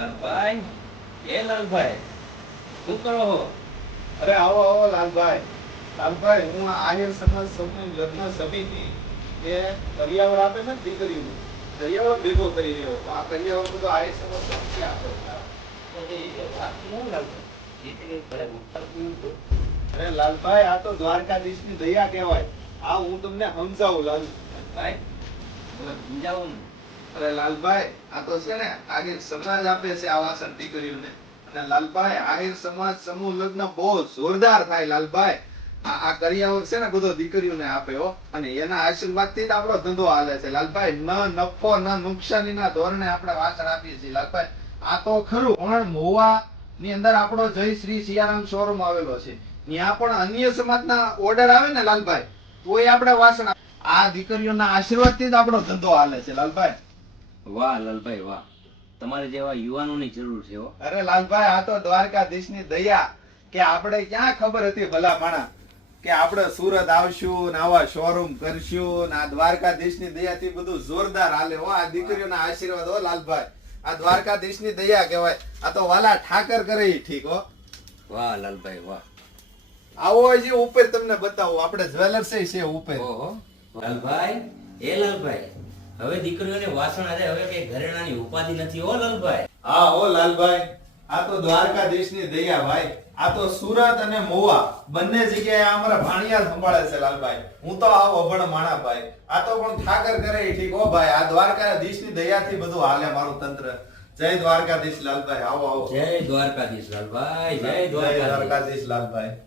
લાલભાઈ? એ લાલભાઈ? શું કરો હો? અરે આવો આવો લાલભાઈ. લાલભાઈ હું આ આહિર સમાજ સમૂહ લગ્ન સમિતિ એ કરિયાવર આપે ને દીકરીનું? કરિયાવર ભેગો કરી રહ્યો. આ કરિયાવર બધો આહિર સમાજ સમિતિ આપે. અરે લાલભાઈ? આ તો દ્વારકાધીશની દયા કહેવાય. આ હું તમને સમજાવું લાલ સમજાવો ને. અરે લાલભાઈ, આ તો છે ને આહિર સમાજ આપે છે આવાસન દીકરીઓને. અને લાલભાઈ આહિર સમાજ સમૂહ લગ્ન બહુ જોરદાર થાય લાલભાઈ. આ કર્યા છે ને બધો દીકરીઓને આપે અને એના આશીર્વાદથી આપણો ધંધો હાલે છે. લાલભાઈ, ન નફો, ન નુકસાની ના ધોરણે આપણે વાસણ આપીએ છીએ. લાલભાઈ, આ તો ખરું, પણ મોવા ની અંદર આપણો જય શ્રી સિયારામ શોરૂમ આવેલો છે. ત્યાં પણ અન્ય સમાજના ઓર્ડર આવે ને લાલભાઈ, તોય આપણે વાસણ આ દીકરીઓના આશીર્વાદથી જ આપણો ધંધો હાલે છે. લાલભાઈ વાહ લાલભાઈ વાહ. તમારે જેવા યુવાનોની જરૂર છે હો. અરે લાલભાઈ આ તો દ્વારકાધીશની દયા કે આપણે ક્યાં ખબર હતી ભલામણા કે આપણે સુરત આવશું ને આવા શોરૂમ કરશું ને આ દ્વારકાધીશની દયાથી બધું જોરદાર હાલે હો. આ દીકરીઓના આશીર્વાદ હો લાલભાઈ. આ દ્વારકાધીશની દયા કહેવાય. આ તો વાલા ઠાકર કરે ઈ ઠીક હો. વાહ લાલભાઈ વાહ. આવો જે ઉપર તમને બતાવો. આપણે જ્વેલર્સ છે ઉપર. ઓહો. લાલભાઈ એ લાલભાઈ. હવે દીકરીઓને વાસણ અરે હવે કઈ ઘરેણાની ઉપાધિ નથી ઓ લાલભાઈ. હા ઓ લાલભાઈ. આ તો દ્વારકાધીશની દયા ભાઈ. આ તો સુરત અને મોવા. બંને જગ્યાએ અમારા ભાણિયા સંભાળે છે લાલભાઈ. હું તો આવો અભણ માણા ભાઈ. આ તો પણ ઠાકર કરે ઠીક. હો ભાઈ આ દ્વારકાધીશની દયાથી બધું હાલે મારું તંત્ર. જય દ્વારકાધીશ લાલભાઈ. આવો આવો. જય દ્વારકાધીશ લાલભાઈ જય દ્વારકાધીશ લાલભાઈ.